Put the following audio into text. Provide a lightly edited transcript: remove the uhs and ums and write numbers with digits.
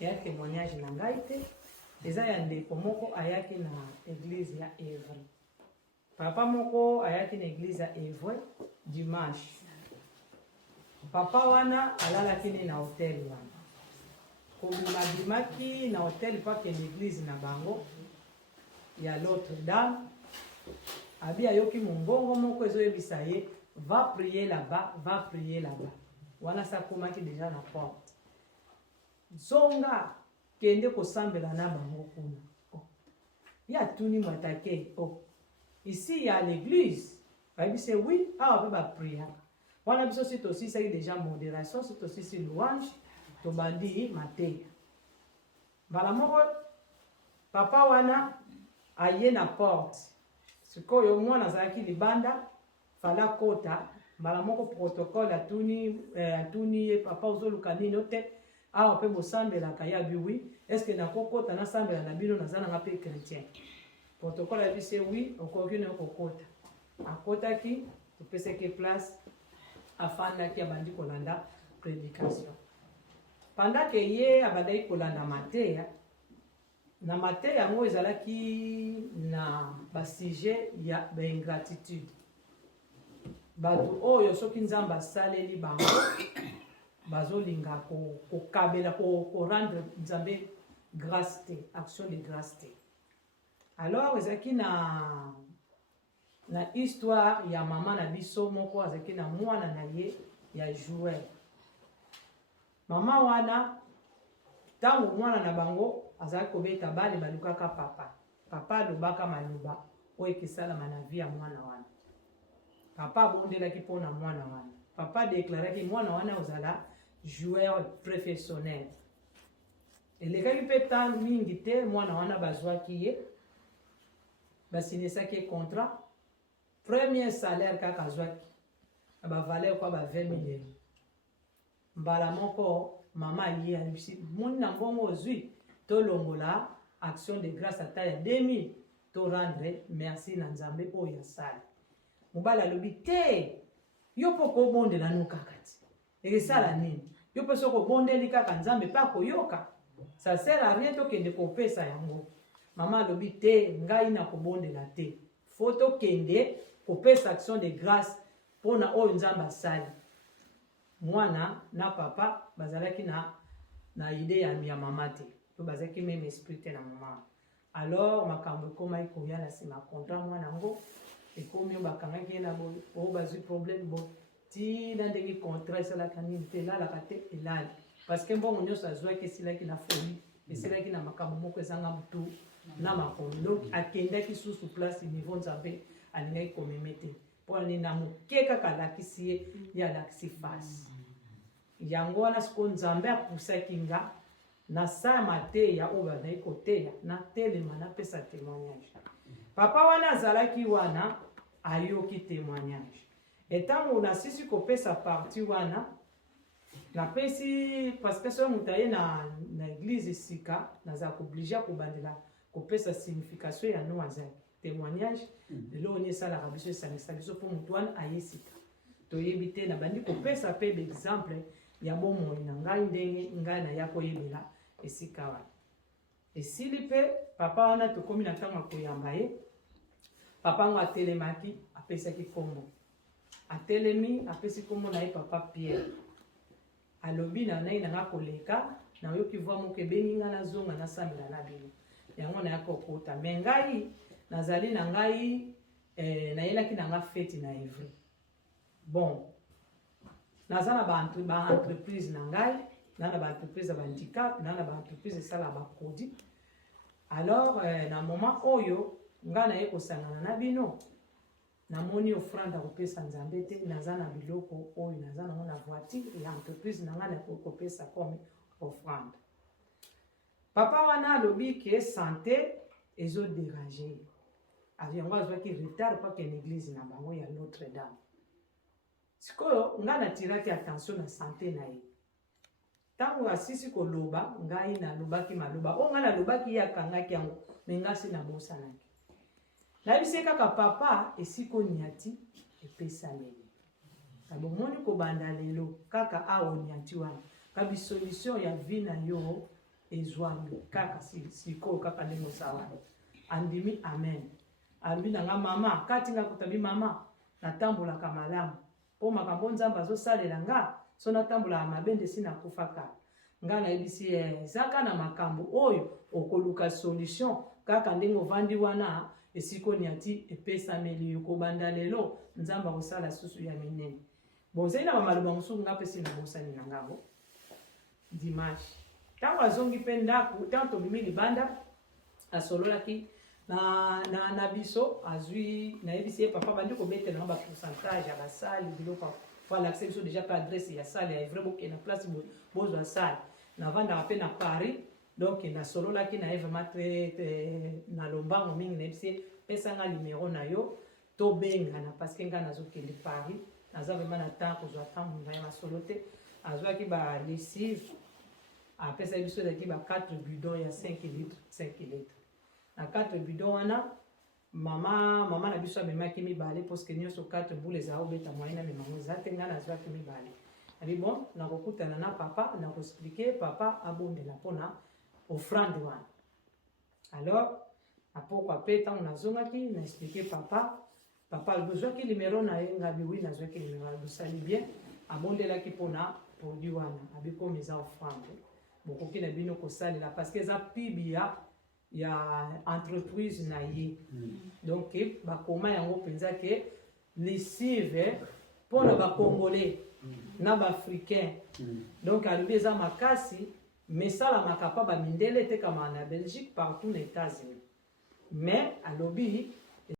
ya témoignage na ngai te eza ya ndeko moko ayaki na église ya Evre. Papa moko ayaki na église ya Evre dimanche. Papa wana alalaki ni na hotel wana. Kobimaki na hotel pake l'église na bango ya Notre-Dame. Abi ayoki mbongo moko ezoyebisa ye va prier là-bas, va prier là-bas. Wana sakomaki déjà na porte. Zonga kende kosambela na bango kuna. Ya tuni mwatake. Ici il y a l'église. Babi c'est oui, ah on va prier. Wana biso c'est aussi ça déjà modération, c'est aussi c'est louange. To bandi mate. Bala moko papa wana aye na porte. Sikoyo mwana zaki libanda fala kota bala moko protocole atuni papa ozoluka nini ote awa pe bosambela kaya biwi est-ce que na kokota na sambela na bino na zana ngape chrétien protocole a dit c'est oui okoki na kokota akota ki topese ke place afanda ki abandi kolanda prédication pendant que ye abadai kolanda mateya na mateya yango ezalaki na basije ya ingratitude. Bato oyo soki nzamba saleli bango bazolinga ko kabela ko rendre nzambe grâce te, action de grâce te. Alors ezaki na histoire ya mama na biso moko azaki na mwana na ye ya Joël. Mama wana tango mwana na bango azaki kobeta bale balukaka papa alobaka maloba oyo ekesalama na vie ya mwana wana. Papa abondelaki mpona mwana wana. Papa déclaraki mwana wana ozala joueur professionnel. Elekaki mpe temps mingi te mwana wana bazwaki ye basinyesaki contrat. Premier salaire kaka azwaki bavaleur kwa ba 20 000 €. Mbala moko mama ye alibisi moni na mbongo ozwi tolongola action de grâce ata ya 2000 to rendre merci na nzambe oyo asali. Mobala alobi te yo poko bondela no kaka ti ekesala nini yo pe soko bondeli kaka nzambe pa koyoka ça sert à rien to kende kopesa yango. Mama alobi te ngai na kobondela te foto kende kopesa action de grâce pona oyo nzambe asali. Mwana na papa bazalaki na idée ya mama te to bazaki même esprit te na mama. Alors makambo ekoma ikoya na sima contrat mwana ngo ekomi bakangaki na bo o bazui problème bo ti na ndenge contrat esalaka nini te elalaka te elali parce que mbongo nyonso azwaki esilaki na folie esilaki na makambo moko ezanga mutu na makolo donc akendaki susu place niveau nzambe alingaki komeme te mpo ani na moke kaka alakisi ye ye alakisi face yango wana siko nzambe apusaki nga na sa mateya oyo bazali koteya na telema napesa témoignage. Papa wana azalaki wana ayoki témoignage. Etango nasisi kopesa parti wana napesi parce que so mutaye na église sika naza obligé kobandela kopesa signification ya no azali témoignage lelo ni sala rabiso sanisa biso pour mutwana ayesika toyebi te na bandi kopesa pe d'exemple ya bomo na ngai ndenge ngai na yako yebela esika wana esili pe papa wana tokomi na ntango koyamba ye. Papa ngo atelemaki apesaki kombo atelemi apesi kombo na ye papa Pierre alobi na nai na koleka na yoki voix moko ebengi nga na zonga na sambela na bino yango na yako kota me ngai nazali na ngai nayelaki na nga fete na Evry. Bon naza na ba entreprise na ngai na ba entreprise ya handicap na ba entreprise esala ba produit. Alors na moment oyo nga na ye kosangana na bino namoni offrande kopesa nzambe te naza na biloko oyo naza nango na voiture ya entreprise na nga na kopesa comme offrande. Papa wana alobi ke santé ezo déranger yango azwaki retard pa ke l'église na bango ya Notre-Dame. Sikoyo nga natiraki attention na santé na ye tango asisi koloba ngai nalobaki maloba o nga nalobaki ye akangaki yango me ngasi nabosanaki nayebisi kaka papa esiko niati epesaleli kabomoni kobanda lelo kaka awo niati wana kabi solution ya vie na yo ezwami kaka sikoyo kaka ndenge osala andimi amen. Alobi na nga mama kati nga kutabi mama natambolaka malamu mpo makambo nzambe azosalela nga so natambolaka mabe nde si nakufaka nga nayebisi ezaka na makambo oyo okoluka solution kaka ndenge ovandi wana esikoni ati epesameli yo kobanda lelo nzambe akosala susu ya minene. Bon zeli na bamaloba mosuku nga mpe si nabosani na ngango dimanche ntango azongi mpe ndako ntango tobimi libanda asololaki na biso azwi nayebisi ye papa bandi kobetela nga bapourcentage ya basali biloko po alakise biso déjà mpe adresse ya sale ya evrai boke na place bozwa sale navandaka mpe na Paris donc nasololaki na ye vraiment na lombango mingi nayebisi ye pesanga numero na yo tobengana parce que nga nazokende Paris naza vraiment na temps kozwa ntango na ye masolo te azwaki balesive apesa biso ezalaki ba 4 bidon ya 5 litres 5 litres na 4 bidon wana mama na biso amemaki mibale poske nyonso 4 boule ezala obeta moyen na memango eza te nga nazwaki mibale abi bon nakokutana na papa nakoexplike papa abondela mpona offrande wana alors apokwa mpe ntango nazongaki naexplike papa ozwaki numero na ye ngabi wi nazwaki numero alobosali bien abondelaki mpona produit wana abikomi eza offrande bokoki na bino kosalela parce que eza pibi ya entreprise na ye donc bakoma yango mpenza ke lesive mpona bakongolais na baafricain donc alobi eza makasi mesalamaka mpa bamindele etekamaka na Belgique partout na États-Unis mais alobi